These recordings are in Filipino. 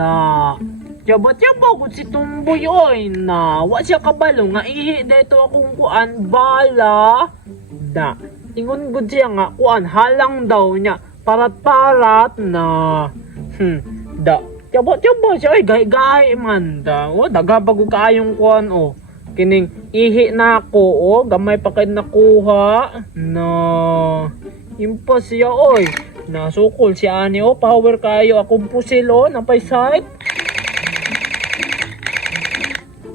Da. Tiyaba ko si Tumboy oy na wa siya kabalo nga ihi dito akong kuan bala. Da. Ingon gud siya nga kuan halang daw niya parat-parat na. Da. Tiyaba siya oy gahi man da. O daga bago kaayong kuan o. Kining ihi na ako o gamay pa kay nakuha na. Impas siya oy. Nasukol si ani o power kayo akong pusil o napay side.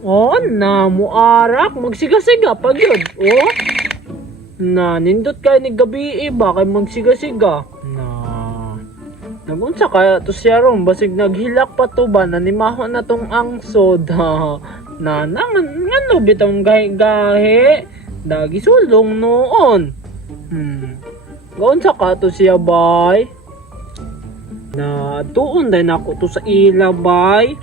Oh, na muarak magsiga-siga pag yun. Oh. Na nindot kay ni gabi ba kay magsiga-siga. Na nagunsa kaya to siya ron basig naghilak pa to ba nanimaho na tong angsod. Na ngano bitong gahi-gahi. Dagi sulong noon. Gaunsa ka to siya bay? Na tuon din ako to sa ila bay.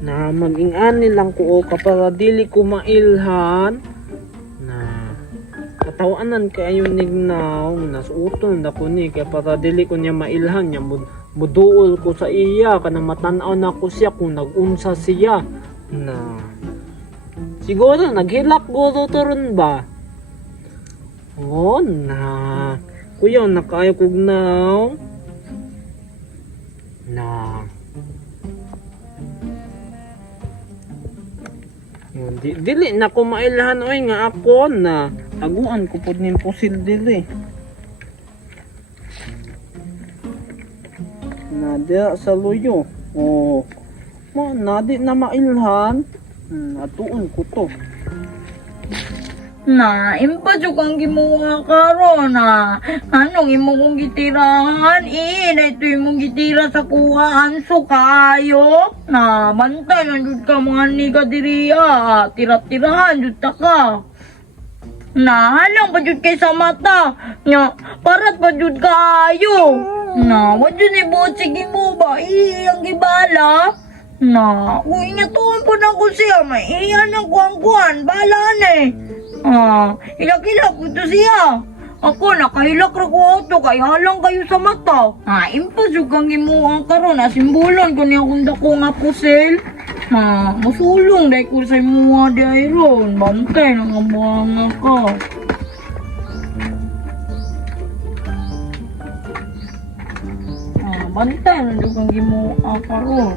Na mag-ingani lang ko kapara dili ko mailhan. Na katawanan kayo nignaw. Nasuton na ko ni kaya para dili ko niya mailhan niya. Muduol ko sa iya. Kana matanaw na ko siya kung nagunsa siya. Na siguro naghilak guro to ron ba? Oh na kuya nakayo kugnaw. Na dili na ko mailhan oy nga ako na taguan ko pud ning pusil dili. Na dia sa luyo. Oh. Mo na di na mailhan. Atuon ko to. Na, impa kang gimuha karon na. Anong imo kong gitirahan? Na ito imong gitira sa kuhaan so kayo. Na, bantay lang jud ka mga niga diriya. Tira-tirahan jud ta ka. Na, halang pa jud kay sa mata. Nya, parat pa jud kayo. Na, wad jud ni buot sige mo ba? Ang gibala. Na, uy nga tuon po na ko siya. May iyan ang kuang-kuan. Bala na eh. Hilak-hilak ko to siya. Ako, nakahilak ra ko auto kay halang kayo sa mata. Impas yung kang imuang karon. Simbulan ko niya kung dako nga pusil. Masulong dahil ko sa imuha di ayron. Bantay nang abuanga ka. Bantay na yung kang imuha karon.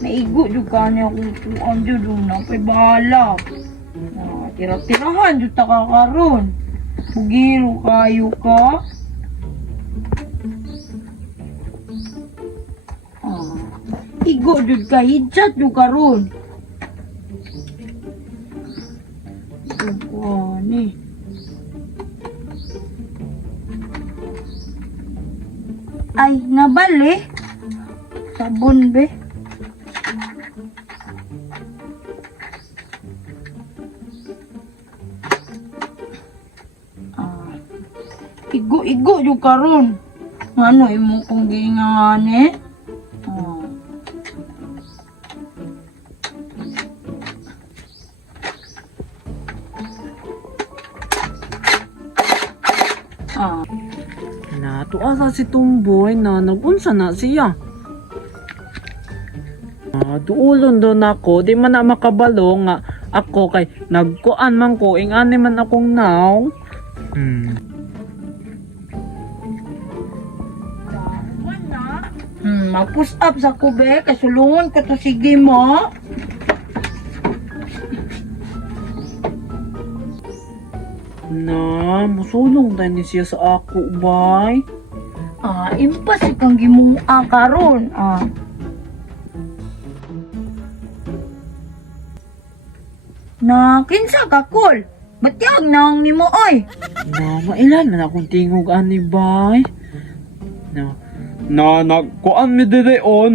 Naigo juga niya kung tuan dyan doon na pa'y bahala. Tira-tirahan dyan ta kakaroon. Bugiro kayo ka. Igo dyan ka, hidchat dyan karoon. Ni. Ay, nabali. Sabon be. Igo yung karon. Ano imo kong gingan eh? Natuwa sa si Tumboy na nagunsa na siya. Duulon doon ako, di man na makabalo nga ako kay nagkuan man ko, ingani man akong naw. Mag-push up sa kube, kasulungan ko to sige mo. Na, musulong tayo ni siya sa ako, bay. Impas ikang gimuha karon. Na, kinsa ka, Kol? Batyag na ang nimo, oy. Na, mailan man akong tingog ani, bay. Na, nagkuan mi dire o,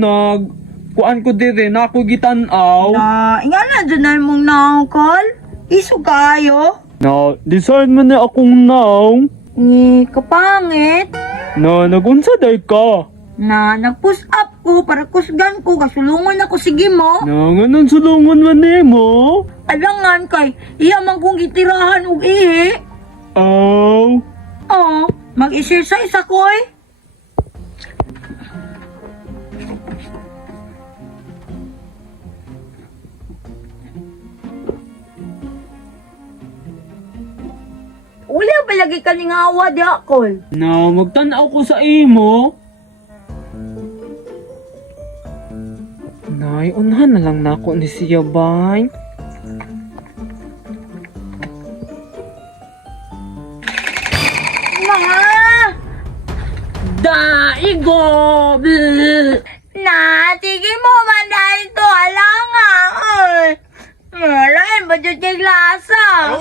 kuan ko dire, na ako gitanaw. Ingana dyan na mong naong, Kol? Iso kayo? Na, design man na akong naw. Ni, kapangit. Na, nagunsa day ka. Na, nag-push up ko para kusgan ko kasulungan ako sige mo. Nanganon sulungan man nimo. Alangan kay iya man kong gitirahan og ihi. Aw. Oh, mag-exercise ako eh. Wala ba lagi ka ning awa di akol? Na magtan-aw ko sa imo. Nay, unhan na lang nako ni siya bay. Ma! Daigo! Na, sige mo man dahil to alanga. Ay, lain ba dyan kay lasa?